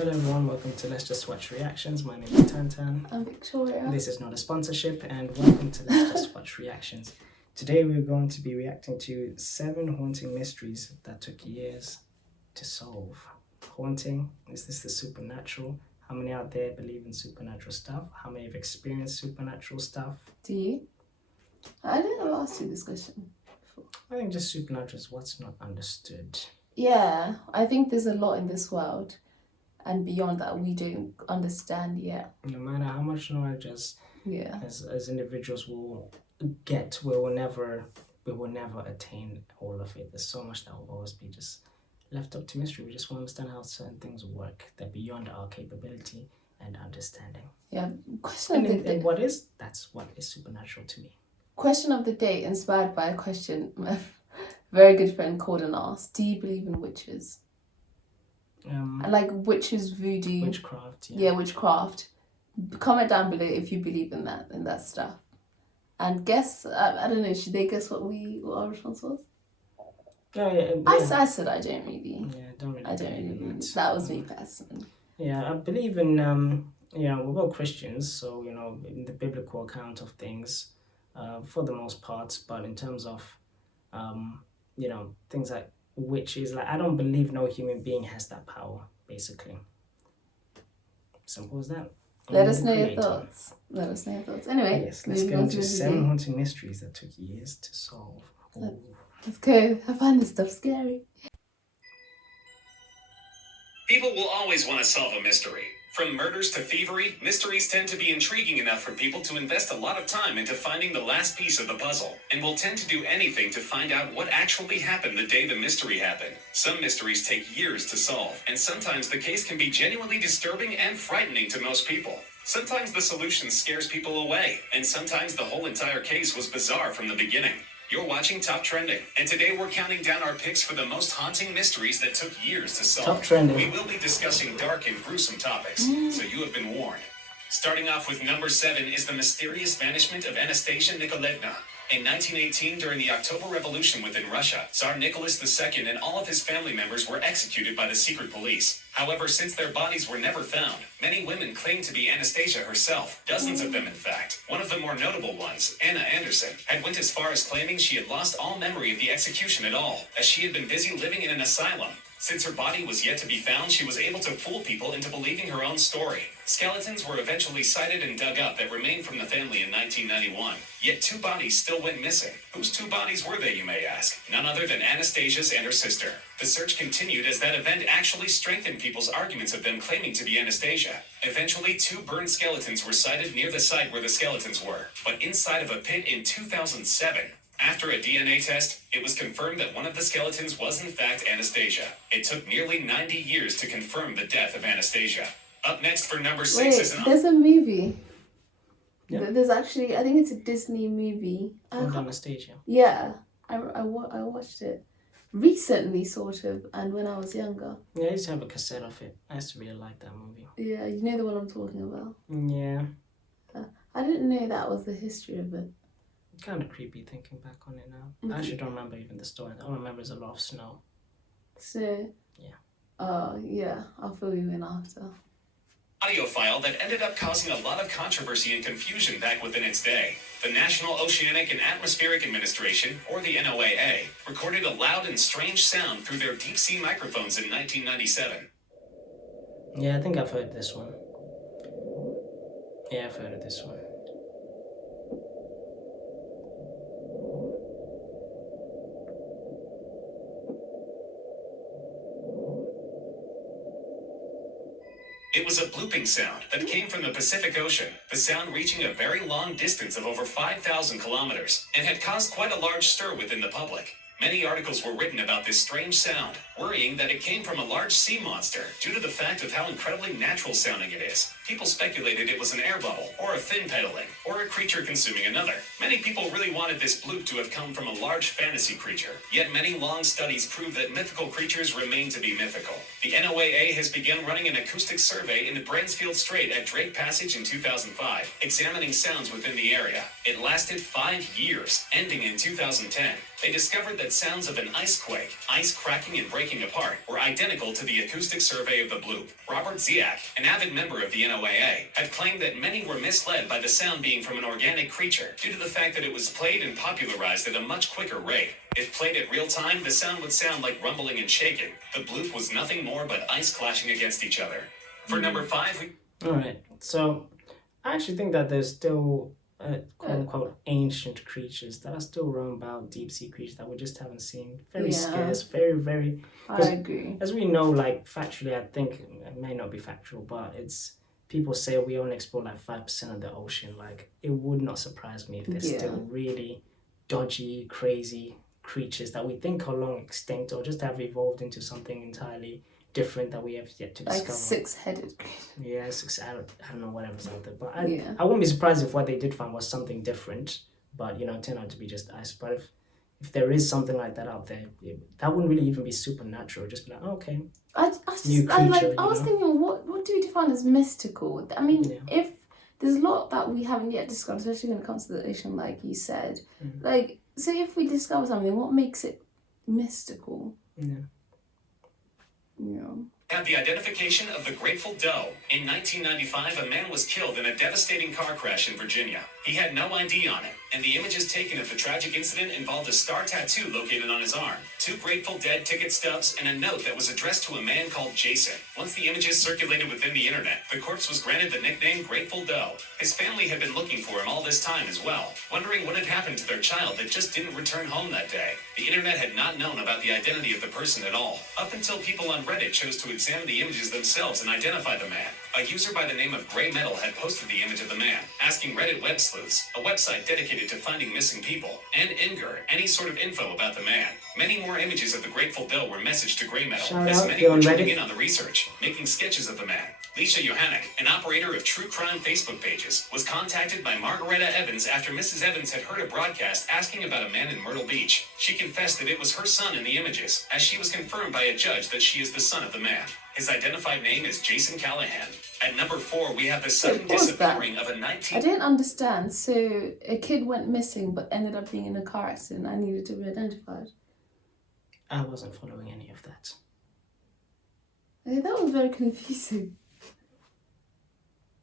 Hello everyone, welcome to Let's Just Watch Reactions. My name is Tantan. I'm Victoria. This is not a sponsorship, and welcome to Let's Just Watch Reactions. Today we're going to be reacting to 7 haunting mysteries that took years to solve. Haunting, is this the supernatural? How many out there believe in supernatural stuff? How many have experienced supernatural stuff? Do you? I think I've asked you this question before. I think just supernatural is what's not understood. Yeah, I think there's a lot in this world and beyond that we don't understand yet. No matter how much knowledge as individuals will get, we will never attain all of it. There's so much that will always be just left up to mystery. We just want to understand how certain things work. They're beyond our capability and understanding. Yeah. And what is supernatural to me. Question of the day, inspired by a question my very good friend called and asked: do you believe in witches? And like witches, voodoo, witchcraft. Yeah, witchcraft. Comment down below if you believe in that stuff. And guess, I don't know, should they guess what our response was? Yeah. I said I don't really. Yeah, I don't really believe that was me personally. Yeah, I believe in, we're all Christians, so, in the biblical account of things, for the most part, but in terms of, things like witches, like, I don't believe no human being has that power, basically. Simple as that. Let us know your thoughts. Anyway, yes, let's get into 7 haunting mysteries that took years to solve. Let's go. I find this stuff scary. People will always want to solve a mystery. From murders to thievery, mysteries tend to be intriguing enough for people to invest a lot of time into finding the last piece of the puzzle, and will tend to do anything to find out what actually happened the day the mystery happened. Some mysteries take years to solve, and sometimes the case can be genuinely disturbing and frightening to most people. Sometimes the solution scares people away, and sometimes the whole entire case was bizarre from the beginning. You're watching Top Trending, and today we're counting down our picks for the most haunting mysteries that took years to solve. Top Trending. We will be discussing dark and gruesome topics, so you have been warned. Starting off with number 7 is the mysterious vanishment of Anastasia Nikolaevna. In 1918, during the October Revolution within Russia, Tsar Nicholas II and all of his family members were executed by the secret police. However, since their bodies were never found, many women claimed to be Anastasia herself, dozens of them in fact. One of the more notable ones, Anna Anderson, had went as far as claiming she had lost all memory of the execution at all, as she had been busy living in an asylum. Since her body was yet to be found, she was able to fool people into believing her own story. Skeletons were eventually sighted and dug up that remained from the family in 1991. Yet 2 bodies still went missing. Whose 2 bodies were they, you may ask? None other than Anastasia's and her sister. The search continued as that event actually strengthened people's arguments of them claiming to be Anastasia. Eventually, 2 burned skeletons were sighted near the site where the skeletons were, but inside of a pit in 2007. After a DNA test, it was confirmed that one of the skeletons was in fact Anastasia. It took nearly 90 years to confirm the death of Anastasia. Up next for number 6 is there's a movie. Yep. There's actually, I think it's a Disney movie. Called Anastasia. Yeah, I watched it recently, sort of, and when I was younger. Yeah, I used to have a cassette of it. I used to really like that movie. Yeah, you know the one I'm talking about? Yeah. I didn't know that was the history of it. Kind of creepy thinking back on it now. I actually don't remember even the story. All I remember is a lot of snow. So, yeah, I'll fill you in after. Audio file that ended up causing a lot of controversy and confusion back within its day. The National Oceanic and Atmospheric Administration, or the NOAA, recorded a loud and strange sound through their deep-sea microphones in 1997. Yeah, I think I've heard this one. Yeah, I've heard of this one. It was a blooping sound that came from the Pacific Ocean, the sound reaching a very long distance of over 5,000 kilometers, and had caused quite a large stir within the public. Many articles were written about this strange sound, worrying that it came from a large sea monster due to the fact of how incredibly natural sounding it is. People speculated it was an air bubble, or a fin pedaling, or a creature consuming another. Many people really wanted this bloop to have come from a large fantasy creature, yet many long studies prove that mythical creatures remain to be mythical. The NOAA has begun running an acoustic survey in the Bransfield Strait at Drake Passage in 2005, examining sounds within the area. It lasted 5 years, ending in 2010. They discovered that sounds of an ice quake, ice cracking and breaking apart, were identical to the acoustic survey of the bloop. Robert Ziak, an avid member of the NOAA, had claimed that many were misled by the sound being from an organic creature due to the fact that it was played and popularized at a much quicker rate. If played at real time, the sound would sound like rumbling and shaking. The bloop was nothing more but ice clashing against each other. For number 5, All right. So I actually think that there's still quote-unquote ancient creatures that are still roam about, deep-sea creatures that we just haven't seen. Very scarce, very, very... I agree. As we know, like, factually, I think, it may not be factual, but it's... People say we only explore like 5% of the ocean. Like, it would not surprise me if there's still really dodgy, crazy creatures that we think are long extinct or just have evolved into something entirely different that we have yet to discover. Like six-headed. Yeah, I don't know, whatever's out there. But I wouldn't be surprised if what they did find was something different, but, you know, it turned out to be just ice. But if there is something like that out there, that wouldn't really even be supernatural. Just be like, oh, okay, I was thinking, what do we define as mystical? I mean, if there's a lot that we haven't yet discovered, especially when it comes to the ocean, like you said. Like, so if we discover something, what makes it mystical? Have the identification of the Grateful Doe. In 1995, a man was killed in a devastating car crash in Virginia. He had no ID on him, and the images taken of the tragic incident involved a star tattoo located on his arm, 2 Grateful Dead ticket stubs, and a note that was addressed to a man called Jason. Once the images circulated within the internet, the corpse was granted the nickname Grateful Doe. His family had been looking for him all this time as well, wondering what had happened to their child that just didn't return home that day. The internet had not known about the identity of the person at all, up until people on Reddit chose to examine the images themselves and identify the man. A user by the name of Grey Metal had posted the image of the man, asking Reddit Web Sleuths, a website dedicated to finding missing people, and Inger any sort of info about the man. Many more images of the Grateful Doe were messaged to Grey Metal, as many were joining in on the research, making sketches of the man. Leisha Johannick, an operator of true crime Facebook pages, was contacted by Margareta Evans after Mrs. Evans had heard a broadcast asking about a man in Myrtle Beach. She confessed that it was her son in the images, as she was confirmed by a judge that she is the son of the man. His identified name is Jason Callahan. At number 4, we have the sudden disappearing of a 19... I didn't understand. So a kid went missing but ended up being in a car accident and needed to be identified. I wasn't following any of that. Okay, that was very confusing.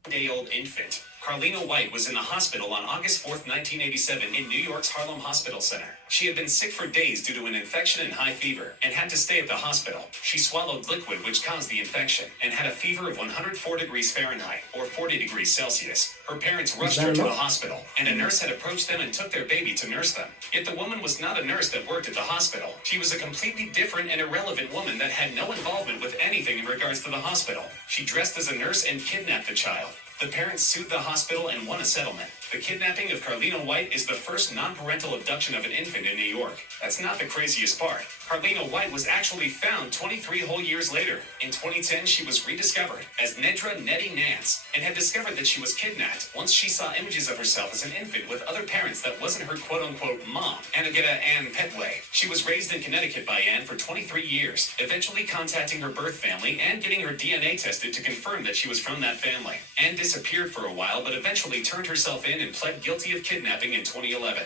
Day-old infant. Carlina White was in the hospital on August 4th, 1987 in New York's Harlem Hospital Center. She had been sick for days due to an infection and high fever and had to stay at the hospital. She swallowed liquid which caused the infection and had a fever of 104 degrees Fahrenheit or 40 degrees Celsius. Her parents rushed her to the hospital and a nurse had approached them and took their baby to nurse them. Yet the woman was not a nurse that worked at the hospital. She was a completely different and irrelevant woman that had no involvement with anything in regards to the hospital. She dressed as a nurse and kidnapped the child. The parents sued the hospital and won a settlement. The kidnapping of Carlina White is the first non-parental abduction of an infant in New York. That's not the craziest part. Carlina White was actually found 23 whole years later. In 2010, she was rediscovered as Nedra Nettie Nance and had discovered that she was kidnapped once she saw images of herself as an infant with other parents that wasn't her quote-unquote mom, Annagetta Ann Petway. She was raised in Connecticut by Ann for 23 years, eventually contacting her birth family and getting her DNA tested to confirm that she was from that family. Ann disappeared for a while, but eventually turned herself in and pled guilty of kidnapping in 2011.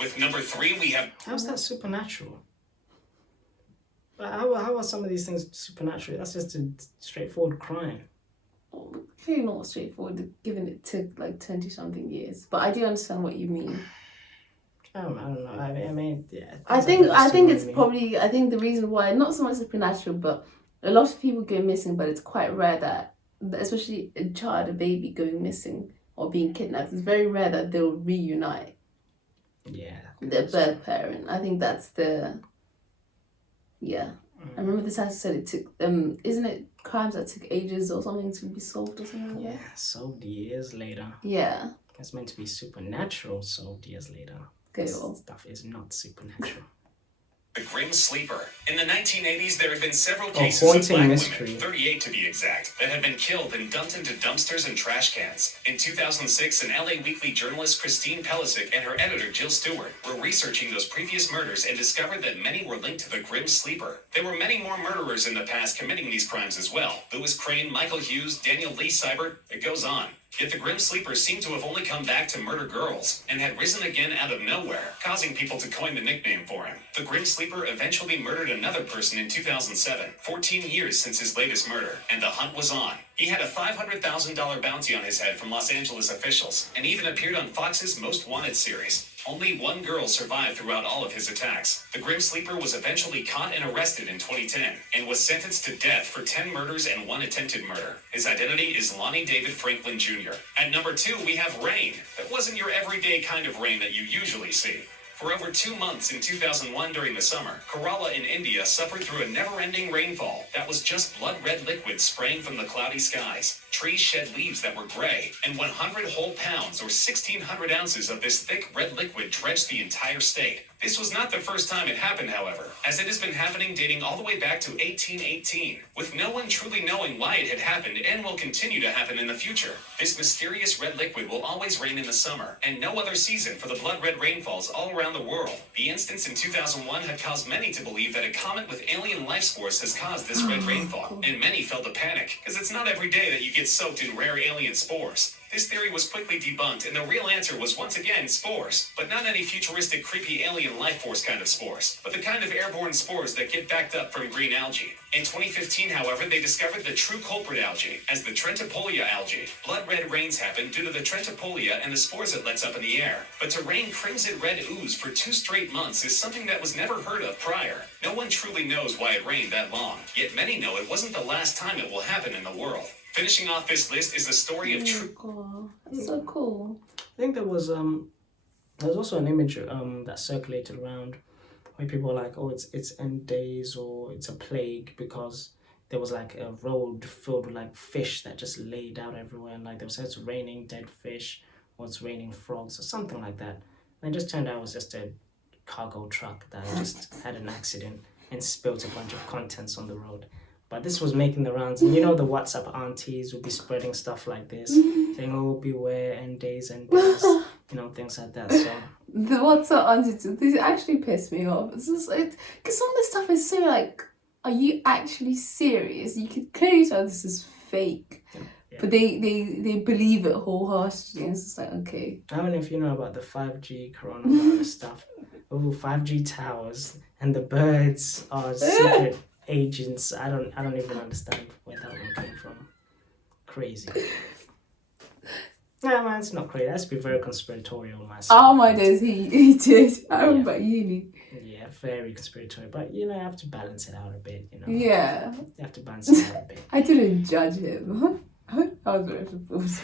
With number 3, we have... How's that supernatural? How are some of these things supernatural? That's just a straightforward crime. Clearly not straightforward, given it took like 20-something years. But I do understand what you mean. I don't know. I mean, yeah. I think it's probably... I think the reason why, not so much supernatural, but a lot of people go missing, but it's quite rare that, especially a child, a baby going missing or being kidnapped, it's very rare that they'll reunite. Yeah. Their birth parent. I think that's the... Yeah. I remember this has said it took... isn't it crimes that took ages or something to be solved or something like that? Yeah, solved years later. Yeah. It's meant to be supernatural, solved years later. Okay, well. This stuff is not supernatural. The Grim Sleeper. In the 1980s, there had been several cases of black mystery. women, 38 to be exact, that had been killed and dumped into dumpsters and trash cans. In 2006, an LA Weekly journalist, Christine Pelisic, and her editor, Jill Stewart, were researching those previous murders and discovered that many were linked to the Grim Sleeper. There were many more murderers in the past committing these crimes as well. Louis Crane, Michael Hughes, Daniel Lee Seibert, it goes on. Yet the Grim Sleeper seemed to have only come back to murder girls and had risen again out of nowhere, causing people to coin the nickname for him. The Grim Sleeper eventually murdered another person in 2007, 14 years since his latest murder, and the hunt was on. He had a $500,000 bounty on his head from Los Angeles officials and even appeared on Fox's Most Wanted series. Only one girl survived throughout all of his attacks. The Grim Sleeper was eventually caught and arrested in 2010 and was sentenced to death for 10 murders and 1 attempted murder. His identity is Lonnie David Franklin Jr. At number 2, we have rain. That wasn't your everyday kind of rain that you usually see. For over 2 months in 2001 during the summer, Kerala in India suffered through a never-ending rainfall that was just blood-red liquid spraying from the cloudy skies. Trees shed leaves that were gray, and 100 whole pounds or 1,600 ounces of this thick red liquid dredged the entire state. This was not the first time it happened, however, as it has been happening dating all the way back to 1818, with no one truly knowing why it had happened and will continue to happen in the future. This mysterious red liquid will always rain in the summer, and no other season for the blood-red rainfalls all around the world. The instance in 2001 had caused many to believe that a comet with alien life spores has caused this red rainfall, and many felt a panic, because it's not every day that you get soaked in rare alien spores. This theory was quickly debunked, and the real answer was once again spores, but not any futuristic creepy alien life force kind of spores, but the kind of airborne spores that get backed up from green algae. In 2015, however, they discovered the true culprit algae as the Trentipolia algae. Blood red rains happen due to the Trentipolia and the spores it lets up in the air. But to rain crimson red ooze for 2 straight months is something that was never heard of prior. No one truly knows why it rained that long, yet many know it wasn't the last time it will happen in the world. Finishing off this list is the story of true. That's so cool. I think there was also an image that circulated around where people were like, oh, it's end days or it's a plague because there was like a road filled with like fish that just laid out everywhere, and like they said it's raining dead fish or it's raining frogs or something like that. And it just turned out it was just a cargo truck that just had an accident and spilt a bunch of contents on the road. But this was making the rounds, and you know the WhatsApp aunties would be spreading stuff like this, saying, "Oh, beware, end days, things like that." So the WhatsApp aunties, they actually piss me off. It's just like, because some of this stuff is so like, are you actually serious? You could clearly tell this is fake, but they believe it wholeheartedly. And it's just like, okay. I don't know if you know about the 5G coronavirus stuff. Oh, 5G towers and the birds are secret agents. I don't even understand where that one came from. Crazy. Yeah, man, it's not crazy. That's be very conspiratorial myself. Oh my days, he did. I remember at uni. Yeah, very conspiratorial. But you have to balance it out a bit, Yeah. You have to balance it out a bit. I didn't judge him. I was very supposed.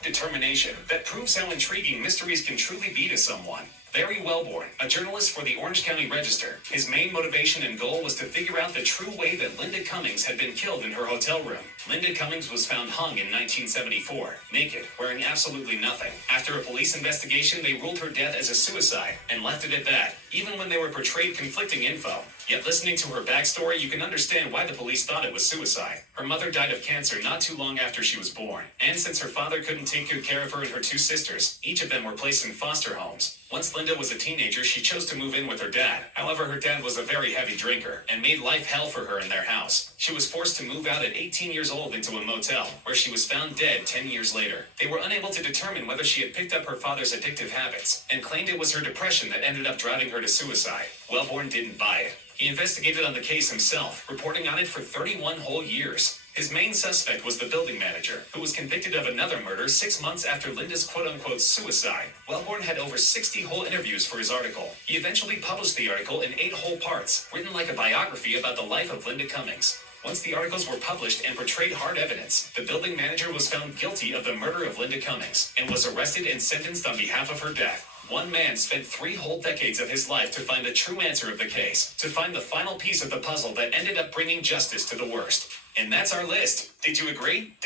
Determination that proves how intriguing mysteries can truly be to someone. Larry Wellborn, a journalist for the Orange County Register, his main motivation and goal was to figure out the true way that Linda Cummings had been killed in her hotel room. Linda Cummings was found hung in 1974, naked, wearing absolutely nothing. After a police investigation, they ruled her death as a suicide and left it at that, even when they were portrayed conflicting info. Yet listening to her backstory, you can understand why the police thought it was suicide. Her mother died of cancer not too long after she was born, and since her father couldn't take good care of her and her 2 sisters, each of them were placed in foster homes. Once Linda was a teenager, she chose to move in with her dad. However, her dad was a very heavy drinker and made life hell for her in their house. She was forced to move out at 18 years old into a motel, where she was found dead 10 years later. They were unable to determine whether she had picked up her father's addictive habits and claimed it was her depression that ended up driving her to suicide. Wellborn didn't buy it. He investigated on the case himself, reporting on it for 31 whole years. His main suspect was the building manager, who was convicted of another murder 6 months after Linda's quote-unquote suicide. Wellborn had over 60 whole interviews for his article. He eventually published the article in 8 whole parts, written like a biography about the life of Linda Cummings. Once the articles were published and portrayed hard evidence, the building manager was found guilty of the murder of Linda Cummings and was arrested and sentenced on behalf of her death. One man spent 3 whole decades of his life to find the true answer of the case, to find the final piece of the puzzle that ended up bringing justice to the worst. And that's our list. Did you agree?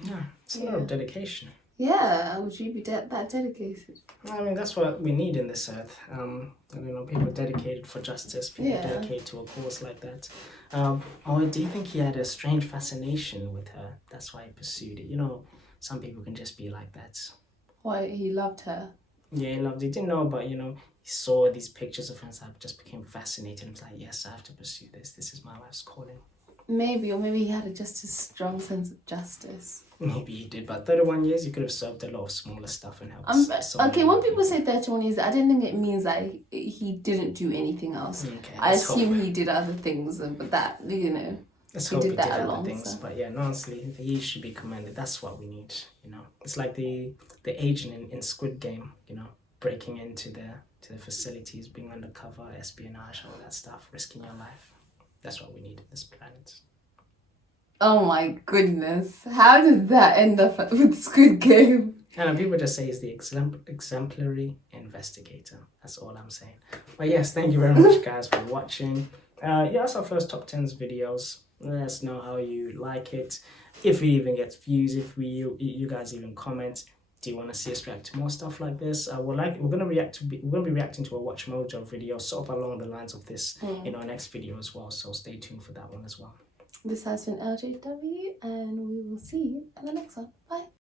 Yeah, it's a lot of dedication. Yeah, would you be that dedicated? I mean, that's what we need in this earth. People dedicated for justice, people dedicated to a cause like that. Or do you think he had a strange fascination with her? That's why he pursued it. Some people can just be like that. Why, he loved her? Yeah, he didn't know, but he saw these pictures of her and just became fascinated. He was like, yes, I have to pursue this. This is my life's calling. Maybe, or maybe he had just a strong sense of justice. Maybe he did, but 31 years, he could have served a lot of smaller stuff and helped. Okay, when people say 31 years, I don't think it means that he didn't do anything else. Okay, I assume he did other things, but that, you know, let's he hope did he that did along. other things. So. But yeah, no, honestly, he should be commended. That's what we need, you know. It's like the agent in Squid Game, you know, breaking into the facilities, being undercover, espionage, all that stuff, risking your life. That's what we need on this planet. Oh my goodness. How did that end up with Squid Game? And people just say he's the exemplary investigator. That's all I'm saying. But yes, thank you very much, guys, for watching. Yeah, that's our first top 10s videos. Let us know how you like it. If we even get views, if you guys even comment. Do you want to see us react to more stuff like this? We're gonna be reacting to a Watch Mojo video, sort of along the lines of this in our next video as well. So stay tuned for that one as well. This has been L.J.W, and we will see you in the next one. Bye.